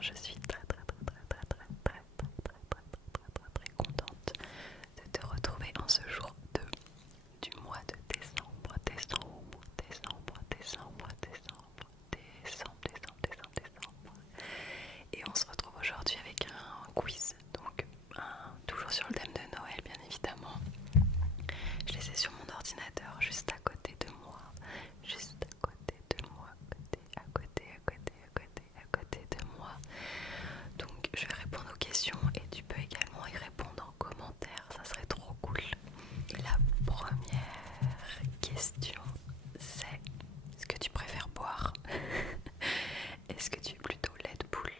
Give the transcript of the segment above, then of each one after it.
Je suis très contente de te retrouver en ce jour du mois de décembre. Et on se retrouve aujourd'hui avec un quiz, donc toujours sur le thème de Noël bien évidemment. Je les ai sur mon ordinateur juste à côté de moi, à côté de moi. Donc je vais répondre aux questions et tu peux également y répondre en commentaire, ça serait trop cool. La première question c'est: est-ce que tu préfères boire? Est-ce que tu es plutôt lait de poule,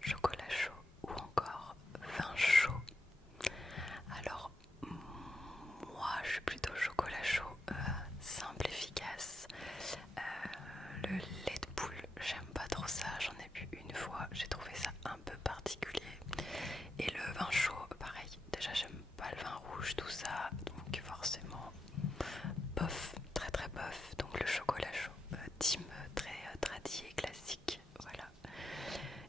chocolat chaud ou encore vin chaud? Alors moi je suis plutôt chocolat chaud, simple, efficace. Le lait de poule, j'aime pas trop ça, j'en ai bu une fois, j'ai trouvé ça un peu particulier. Et le vin chaud, pareil, déjà j'aime pas le vin rouge, tout ça, donc forcément bof, très bof. Donc le chocolat chaud, team très tradi et classique, voilà.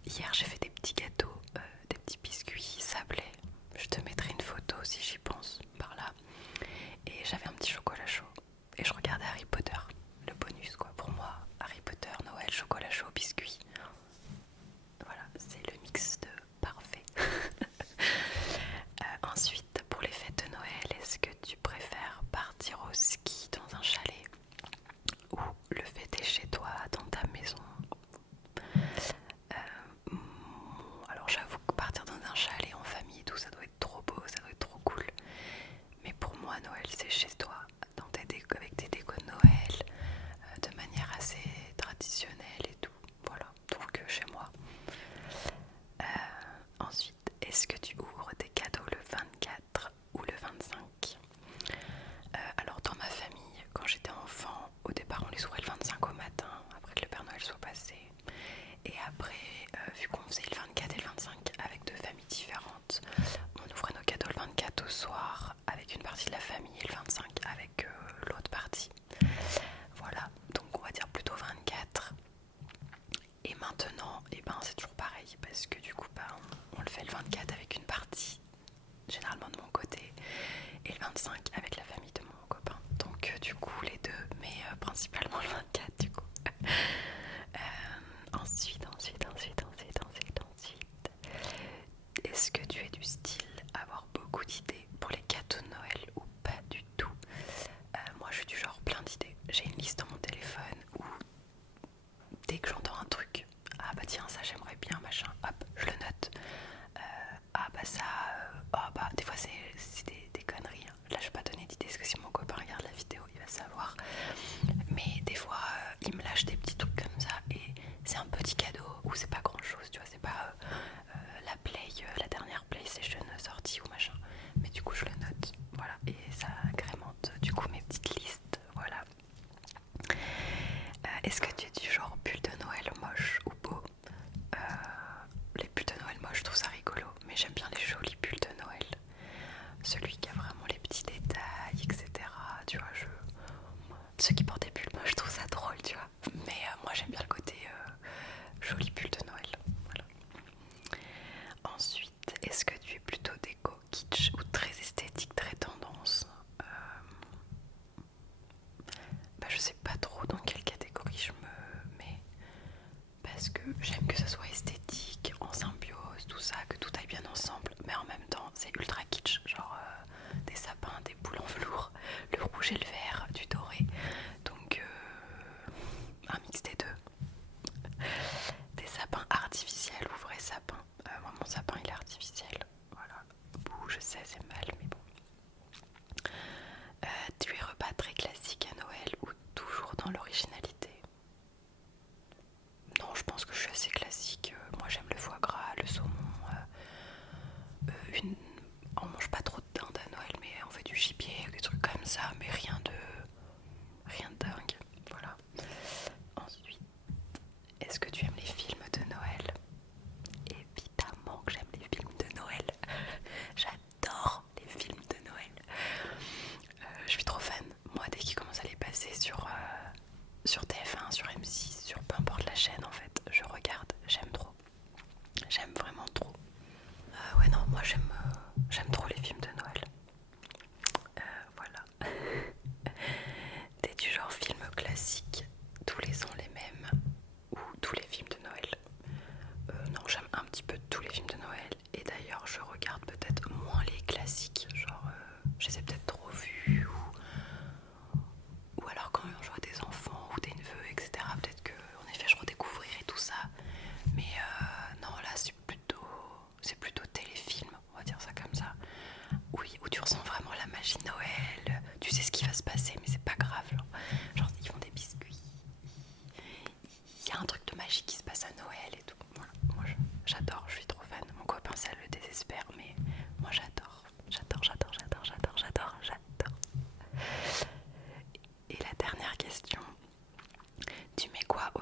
Hier j'ai fait des petits gâteaux, des petits biscuits sablés, je te mettrai une photo si j'y pense par là. Et j'avais un petit chocolat chaud et je regardais Harry Potter, le bonus quoi. Pour moi Harry Potter,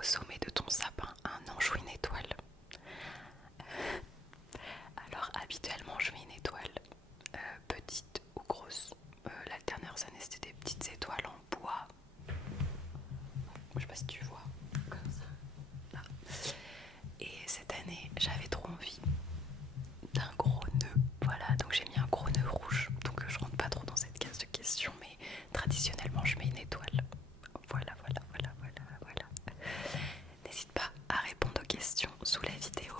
sommet de ton sapin un ange ou une étoile? Alors habituellement je mets une étoile, petite ou grosse. La dernière année c'était des petites étoiles en bois. Je sais pas si tu vois, comme ça. Là. Et cette année j'avais trop envie d'un gros nœud. Voilà, donc j'ai mis un gros nœud rouge. Donc je rentre pas trop dans cette case de questions, mais traditionnellement je mets une étoile. Voilà. N'hésite pas à répondre aux questions sous la vidéo